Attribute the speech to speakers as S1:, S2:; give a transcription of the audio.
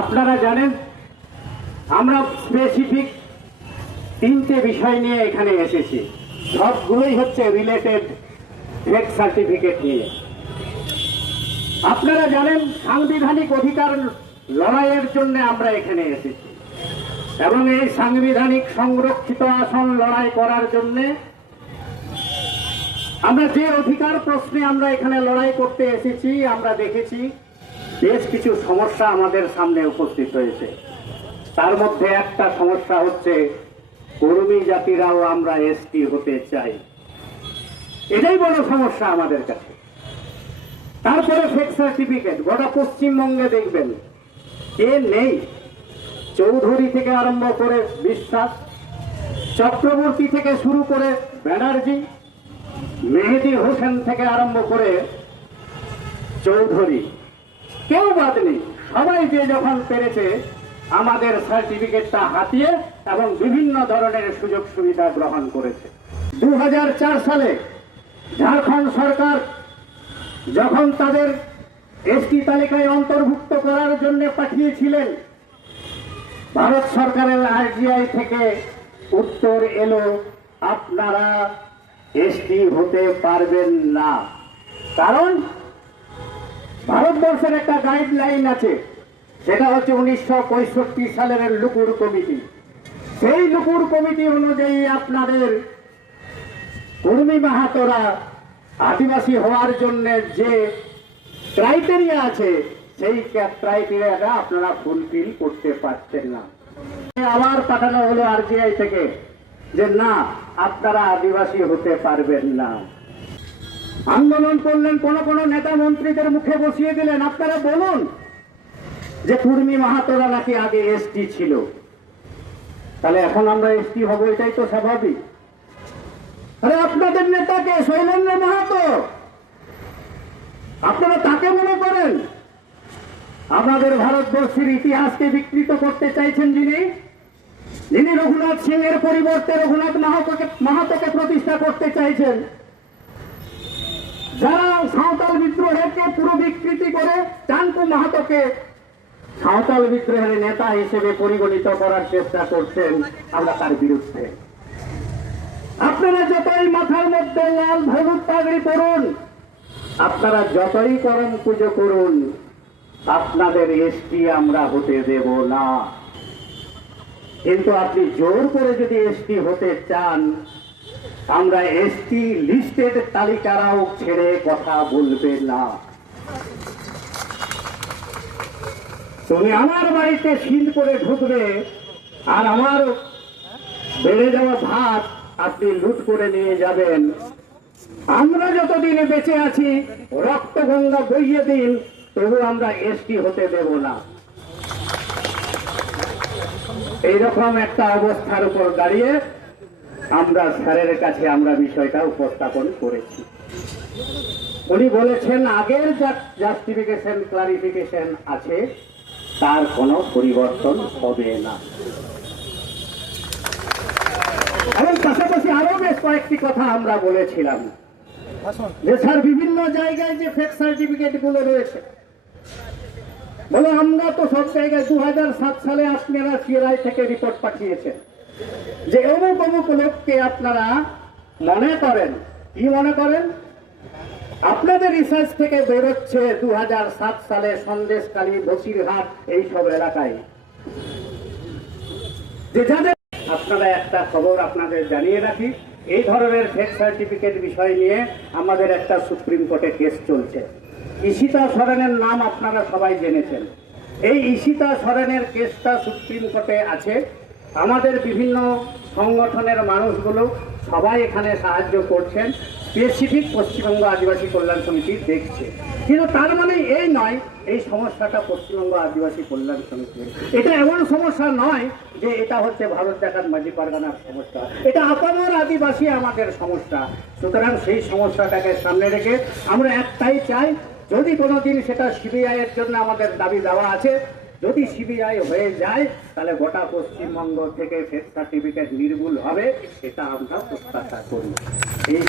S1: আপনারা জানেন, আমরা স্পেসিফিক তিনটে বিষয় নিয়ে এখানে এসেছি। সবগুলোই হচ্ছে রিলেটেড ফেক সার্টিফিকেট নিয়ে। আপনারা জানেন, সাংবিধানিক অধিকার লড়াইয়ের জন্য আমরা এখানে এসেছি। এবং এই সাংবিধানিক সংরক্ষিত আসন লড়াই করার জন্য আমরা যে অধিকার প্রশ্নে আমরা এখানে লড়াই করতে এসেছি, আমরা দেখেছি বেশ কিছু সমস্যা আমাদের সামনে উপস্থিত হয়েছে। তার মধ্যে একটা সমস্যা হচ্ছে কর্মী জাতিরাও আমরা এসটি হতে চাই। এটাই বড় সমস্যা আমাদের কাছে। তারপরে ফেক সার্টিফিকেট গোটা পশ্চিমবঙ্গে দেখবেন। কে নেই? চৌধুরী থেকে আরম্ভ করে বিশ্বাস, চক্রবর্তী থেকে শুরু করে ব্যানার্জি, মেহেদি হোসেন থেকে আরম্ভ করে চৌধুরী। কেউ বাদ নেই সবাই যে যখন পেরেছে, আমাদের সার্টিফিকেটটা হাতিয়ে এবং বিভিন্ন ধরনের সুযোগ সুবিধা গ্রহণ করেছে। দু হাজার চার সালে ঝাড়খণ্ড সরকার যখন তাদের এসটি তালিকায় অন্তর্ভুক্ত করার জন্য পাঠিয়েছিলেন, ভারত সরকারের আরজিআই থেকে উত্তর এলো, আপনারা এসটি হতে পারবেন না। কারণ ভারতবর্ষের একটা গাইডলাইন আছে। সেটা হচ্ছে উনিশশো পঁয়ষট্টি সালের লুকুর কমিটি। সেই লুকুর কমিটি অনুযায়ী আপনাদের কর্মী মাহাতোরা আদিবাসী হওয়ার জন্য যে ক্রাইটেরিয়া আছে, সেই ক্রাইটেরিয়াটা আপনারা ফুলফিল করতে পারছেন না। আবার পাঠানো হলো আরজিআই থেকে যে না, আপনারা আদিবাসী হতে পারবেন না। আন্দোলন করলেন, কোন কোন নেতা মন্ত্রীদের মুখে বসিয়ে দিলেন। আপনারা বলুন যে কুর্মী মাহাতোরা নাকি আগে এসটি ছিল। তাহলে এখন আমরা এসটি হব, এটাই তো স্বাভাবিক। আরে আপনাদের নেতাকে শৈলেন্দ্র মাহাতো? আপনারা তাকে মনে করেন? আমাদের ভারতবর্ষের ইতিহাসকে বিকৃত করতে চাইছেন যিনি যিনি রঘুনাথ সিং এর পরিবর্তে রঘুনাথ মাহাতোকে মাহাতোকে প্রতিষ্ঠা করতে চাইছেন। যারা সাঁওতাল বিদ্রোহকে পুরো বিকৃতি করে সাঁওতাল বিদ্রোহের নেতা হিসেবে পরিগণিত করার চেষ্টা করছেন আমরা তার বিরুদ্ধে। আপনারা যতই মাথার মধ্যে লাল পাগড়ি করুন আপনারা যতই করম পুজো করুন, আপনাদের এসটি আমরা হতে দেব না। কিন্তু আপনি জোর করে যদি এসটি হতে চান আমরা এসটি লিস্টেড তালিকারাও ছেড়ে কথা বলবে না। তুমি আমার বাড়িতে সিল করে ঢুকবে আর আমার বেড়ে যাওয়া ভাত আপনি লুট করে নিয়ে যাবেন। আমরা যতদিন বেঁচে আছি রক্ত গঙ্গা বইয়ে দিন, তবু আমরা এসটি হতে দেব না। এইরকম একটা অবস্থার উপর দাঁড়িয়ে আমরা স্যারের কাছে আমরা বিষয়টা উপস্থাপন করেছি। উনি বলেছেন, আগের জাস্টিফিকেশন ক্লারিফিকেশন আছে, তার কোনো পরিবর্তন হবে না। এবং পাশাপাশি আরও বেশ কয়েকটি কথা আমরা বলেছিলাম। যে স্যার, বিভিন্ন জায়গায় যে ফেক সার্টিফিকেটগুলো রয়েছে, বলে, আমরা তো সব জায়গায় দু হাজার সাত সালে আপনারা সিরাই থেকে রিপোর্ট পাঠিয়েছেন। যে অমুক অমুক লোককে আপনারা মনে করেন, কি মনে করেন? আপনাদের রিসার্চ থেকে বেরোচ্ছে দু সালে সন্দেশকালী বসিরহাট, এইসব এলাকায়। যে যাদের আপনারা একটা খবর আপনাদের জানিয়ে রাখি, এই ধরনের ফেক সার্টিফিকেট বিষয় নিয়ে আমাদের একটা সুপ্রিম কোর্টে কেস চলছে। ঈশিতা সরেনের নাম আপনারা সবাই জেনেছেন। এই ঈশিতা সরেনের কেসটা সুপ্রিম কোর্টে আছে। আমাদের বিভিন্ন সংগঠনের মানুষগুলো সবাই এখানে সাহায্য করছেন। স্পেসিফিক পশ্চিমবঙ্গ আদিবাসী কল্যাণ সমিতি দেখছে। কিন্তু তার মানে এই নয়, এই সমস্যাটা পশ্চিমবঙ্গ আদিবাসী কল্যাণ সমিতি এটা এমন সমস্যা নয় যে এটা হচ্ছে ভারত দেখার মাঝি পারগানার সমস্যা। এটা আপামর আদিবাসী আমাদের সমস্যা। সুতরাং সেই সমস্যাটাকে সামনে রেখে আমরা একটাই চাই, যদি কোনোদিন সেটা সিবিআইয়ের জন্য আমাদের দাবি দেওয়া আছে যদি সিবিআই হয়ে যায়, তাহলে গোটা পশ্চিমবঙ্গ থেকে ফেস সার্টিফিকেট নির্মূল হবে, এটা আমরা প্রত্যাশা করি। এই